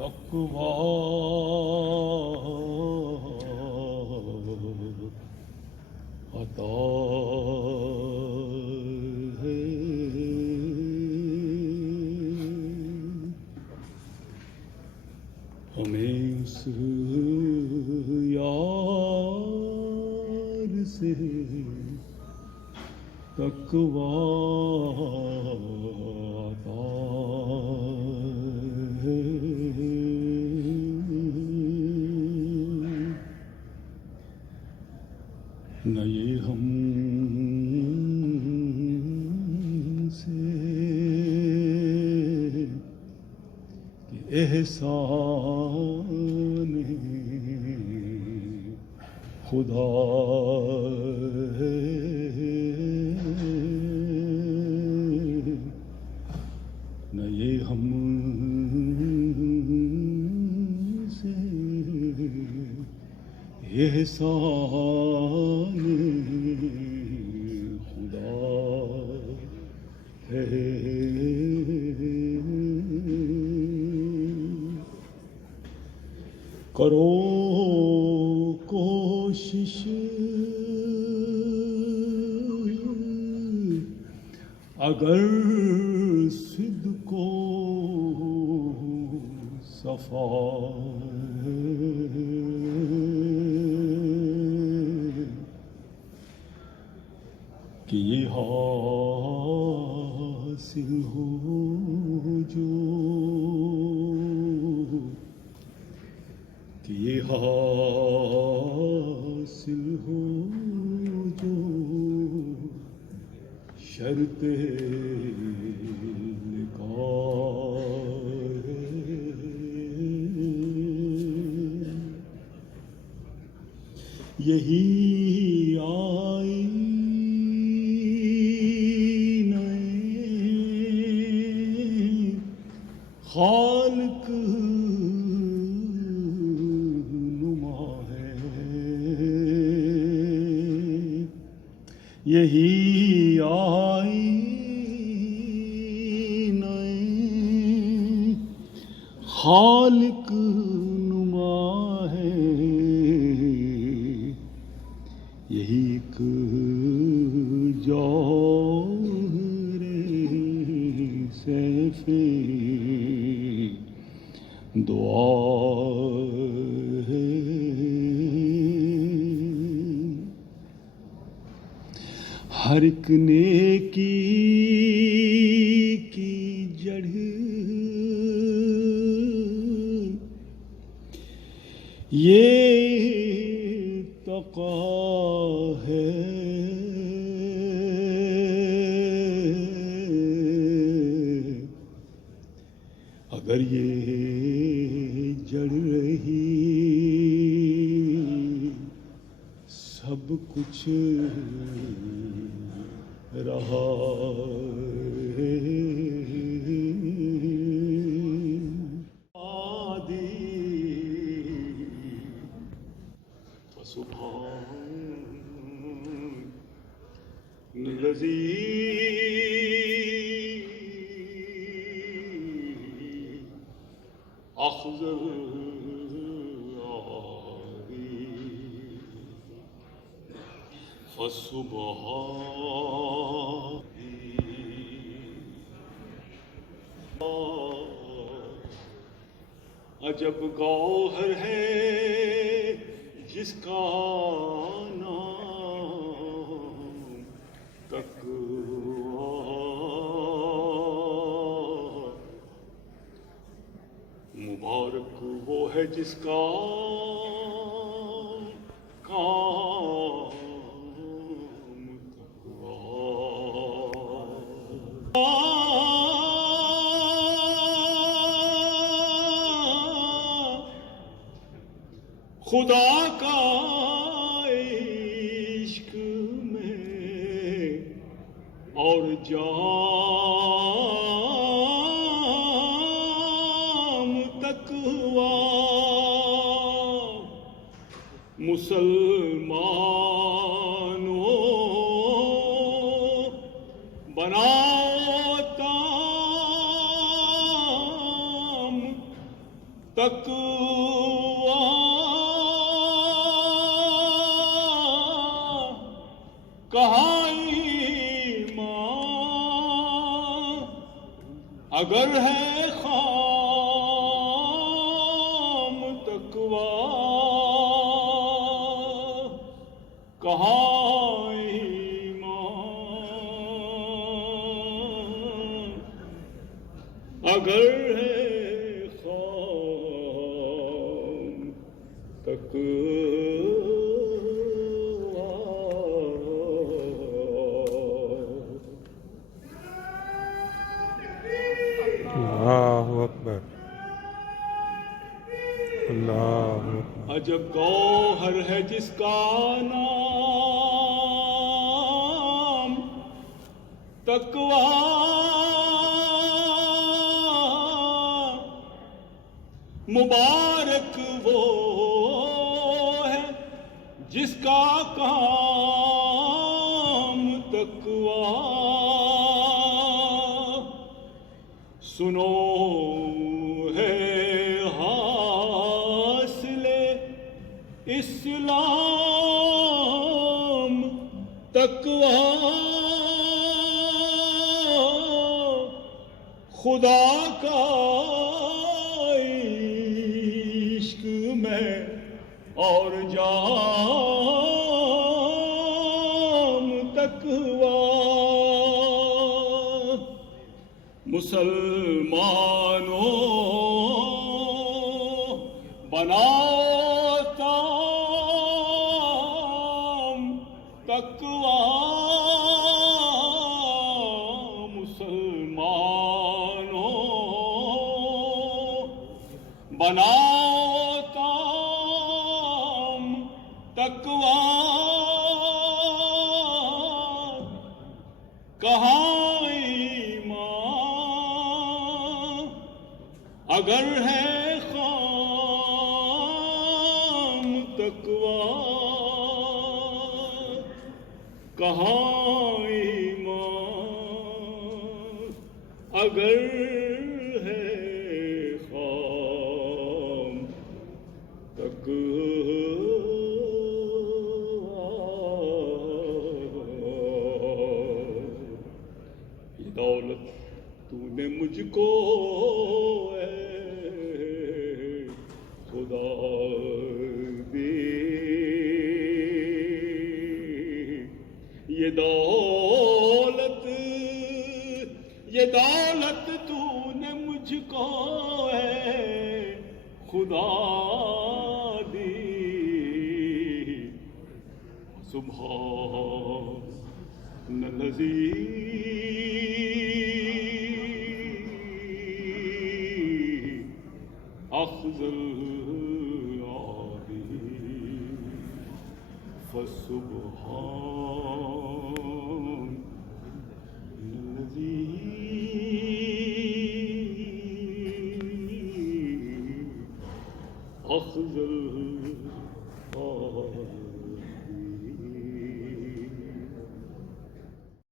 تقوی عطا ہے، ہمیں اس یار سے تقوی عطا ہے، نہ یہ ہم سے کہ احسان خدا ہے، نہ یہ ہم سے احسان خدا ہے، کرو کوشش اگر صدق و صفا ہے، کہ یہ حاصل ہو جو، کہ یہ حاصل ہو جو شرط لقاء ہے، یہی آئینہ خالق نما ہے، یہی آئینہ خالق نما ہے، یہی ایک جوہر سیف دعا ہے، ہر ایک نیکی کی جڑ یہ تقوی ہے، اگر یہ جڑ رہی سب کچھ رہا ہے، سبحان الذی اخذ فسبحان عجب گوہر ہے جس کا نام تقوی، مبارک وہ ہے جس کا کام خدا کا عشق میں اور جام تقوی، مسلمانوں بناؤ تام تقوی کہاں ایمان اگر ہے خام تقوی کہاں ایمان اگر ہے خام تقوی اللہ اکبر اللہ اکبر عجب گوہر ہے جس کا نام تقوی مبارک وہ ہے جس کا کام تقوی سنو ہے حاصل اسلام تقوی خدا کا عشق میں اور جام تقوی مسلمانوں بناؤ کام تقوی مسلمانوں بناؤ کام تقوی کہاں اگر ہے خام تقوی کہاں ایمان اگر ہے خام تقوی یہ دولت تو نے مجھ کو خدا دی یہ دولت تو نے مجھ کو ہے خدا دی سبحان الذی أخذ العظيم فالسبحان الذي أخذ